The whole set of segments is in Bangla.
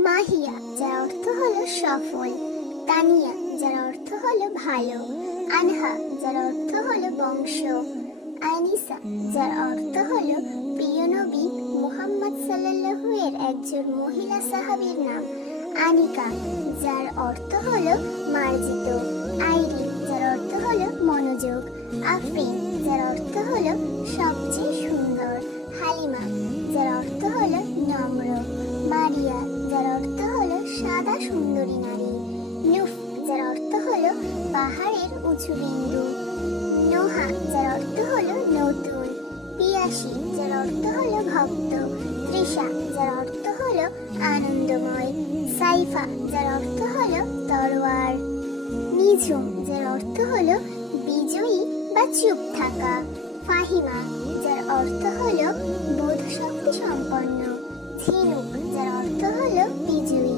মাহিয়া, যার অর্থ হলো সফল। তানিয়া, যার অর্থ হলো ভালো। আনহা, যার অর্থ হলো বংশ। আনিসা, যার অর্থ হলো প্রিয় নবী মুহাম্মদ সাল্লাল্লাহু এর একজন মহিলা সাহাবীর নাম। আনিকা, যার অর্থ হলো মার্জিত। আইরিন, যার অর্থ হলো মনোযোগ। আফরিন, যার অর্থ হলো সবচেয়ে সুন্দর। হালিমা, যার অর্থ হলো নম্র। মারিয়া, যার অর্থ হলো সাদা সুন্দরী নারী। নুফ, যার অর্থ হলো পাহাড়ের উঁচু বিন্দু। নোহা, যার অর্থ হলো নতুন। পিয়াসী, যার অর্থ হলো ভক্ত। তৃষা, যার অর্থ হলো আনন্দময়। সাইফা, যার অর্থ হলো তরোয়ার। নিঝুম, যার অর্থ হলো বিজয়ী বা চুপ থাকা। ফাহিমা, যার অর্থ হলো বোধ শক্তি সম্পন্ন। ঝিনুক, যার অর্থ হলো বিজয়ী।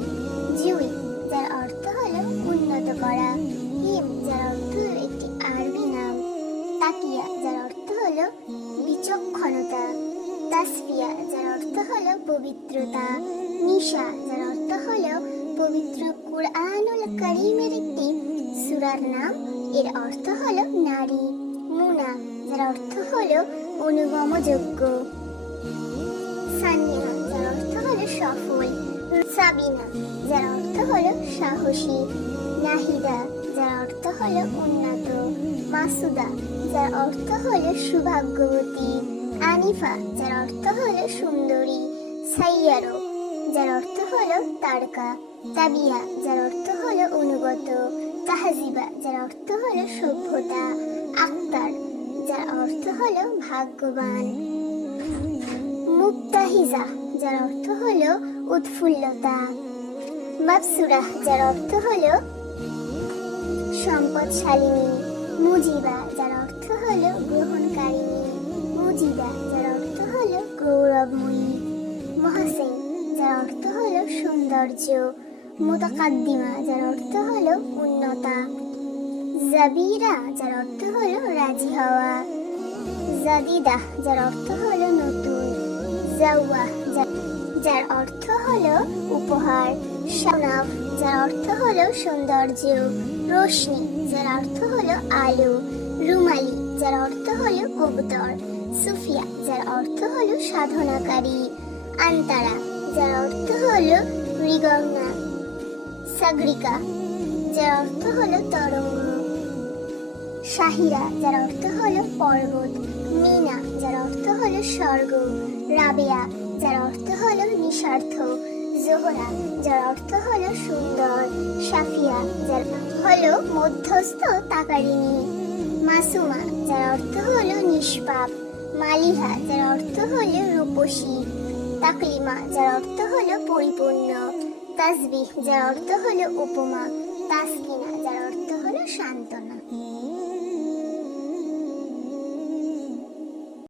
জুই, যার অর্থ হলো উন্নত করা। হিম, যার অর্থ হলো একটি আরবি নাম। তাকিয়া, যার অর্থ হলো বিচক্ষণতা। তাসফিয়া, যার অর্থ হলো পবিত্রতা। নিশা, যার অর্থ হলো পবিত্র কুরআনুল কারীমের একটি সূরার নাম। এর অর্থ হলো নারী। মুনা, যার অর্থ হলো অনুগমযোগ্য। সানিয়া, যার অর্থ হলো সফল। সাবিনা, যার অর্থ হলো সাহসী। নাহিদা, যার অর্থ হলো উন্নত। মাসুদা, যার অর্থ হলো সৌভাগ্যবতী। আনিফা, যার অর্থ হলো সুন্দরী। সাইয়ারো, যার অর্থ হলো তারকা। তাবিয়া, যার অর্থ হলো অনুগত। তাহজিবা, যার অর্থ হলো সভ্যতা। আক্তার, যার অর্থ হলো ভাগ্যবান। মুক্তাহিজা, যার অর্থ হলো উৎফুল্লতা। মাবসুরা, যার অর্থ হলো সম্পদশালিনী। মুজিবা, যার অর্থ হলো গ্রহণকারিণী। মুজিদা, যার অর্থ হলো গৌরবময়ী। মহসিন, যার অর্থ হলো সৌন্দর্য। মুতাকাদ্দিমা, যার অর্থ হলো উন্নতা। জাবিরা, যার অর্থ হলো রাজি হওয়া। জাদিদা, যার অর্থ হলো নতুন। জাওয়া, যার অর্থ হলো উপহার। শানাফ, যার অর্থ হলো সৌন্দর্য। রোশনি, যার অর্থ হলো আলো। রুমালি, যার অর্থ হলো কবুতর। সুফিয়া, যার অর্থ হলো সাধনাকারী। আন্তারা, যার অর্থ হলো মৃগঙ্গা। সাগরিকা, যার অর্থ হলো তরঙ্গ। শাহিরা, যার অর্থ হলো পর্বত। মিনা, যার অর্থ হলো স্বর্গ। রাবেয়া, যার অর্থ হলো নিঃস্বার্থ। জোহরা, যার অর্থ হলো সুন্দর। সাফিয়া, যার হলো মধ্যস্থ তাকারিনী। মাসুমা, যার অর্থ হলো নিষ্পাপ। মালিহা, যার অর্থ হলো রূপসী। তাকলিমা, যার অর্থ হলো পরিপূর্ণ। তাসবিহ, যার অর্থ হলো উপমা। তাসকিনা, যার অর্থ হলো সান্ত্বনা।